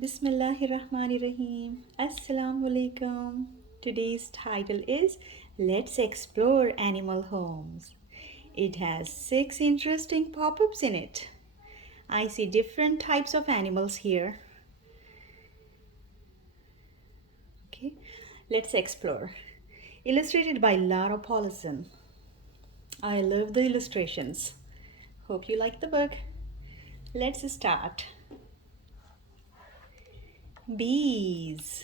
Bismillahirrahmanirrahim. Assalamu alaikum. Today's title is Let's Explore Animal Homes. It has 6 interesting pop ups in it. I see different types of animals here. Okay, let's explore. Illustrated by Lara Paulson. I love the illustrations. Hope you like the book. Let's start. Bees.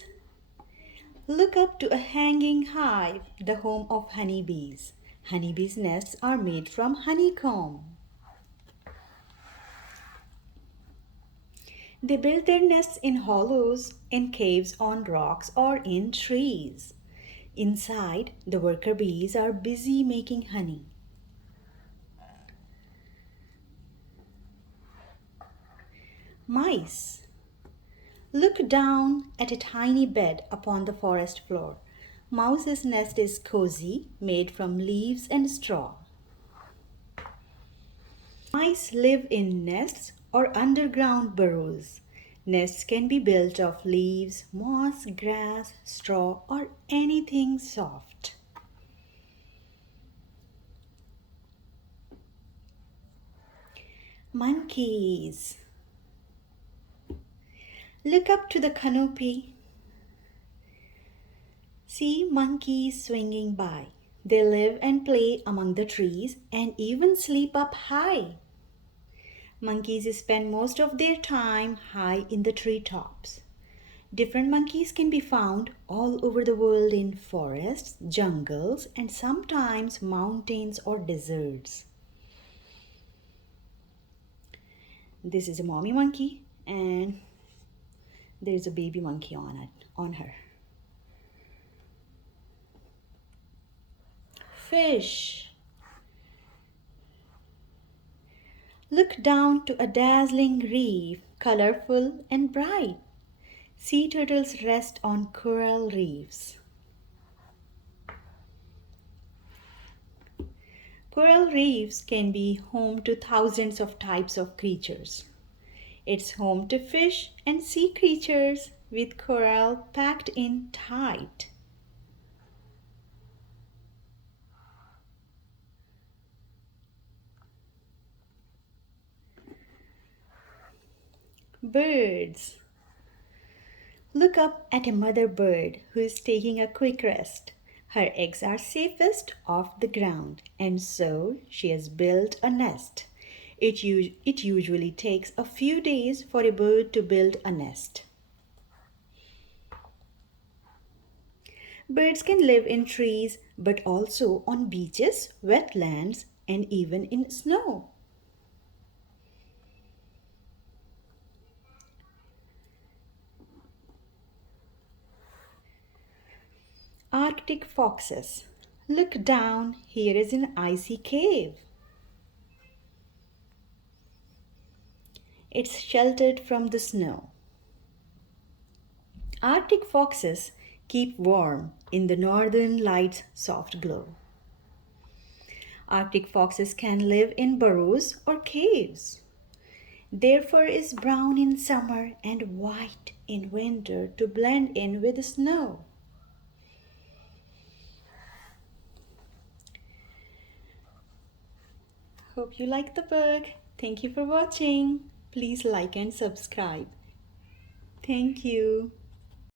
Look up to a hanging hive, the home of honeybees. Honeybees' nests are made from honeycomb. They build their nests in hollows, in caves on rocks, or in trees. Inside, the worker bees are busy making honey. Mice. Look down at a tiny bed upon the forest floor. Mouse's nest is cozy, made from leaves and straw. Mice live in nests or underground burrows. Nests can be built of leaves, moss, grass, straw, or anything soft. Monkeys. Look up to the canopy. See monkeys swinging by. They live and play among the trees and even sleep up high. Monkeys spend most of their time high in the treetops. Different monkeys can be found all over the world in forests, jungles, and sometimes mountains or deserts. This is a mommy monkey and there is a baby monkey on her. Fish. Look down to a dazzling reef, colorful and bright. Sea turtles rest on coral reefs. Coral reefs can be home to thousands of types of creatures. It's home to fish and sea creatures with coral packed in tight. Birds. Look up at a mother bird who is taking a quick rest. Her eggs are safest off the ground, and so she has built a nest. It usually takes a few days for a bird to build a nest. Birds can live in trees, but also on beaches, wetlands, and even in snow. Arctic foxes. Look down, here is an icy cave. It's sheltered from the snow. Arctic foxes keep warm in the northern lights' soft glow. Arctic foxes can live in burrows or caves. Their fur is brown in summer and white in winter to blend in with the snow. Hope you like the book. Thank you for watching. Please like and subscribe. Thank you.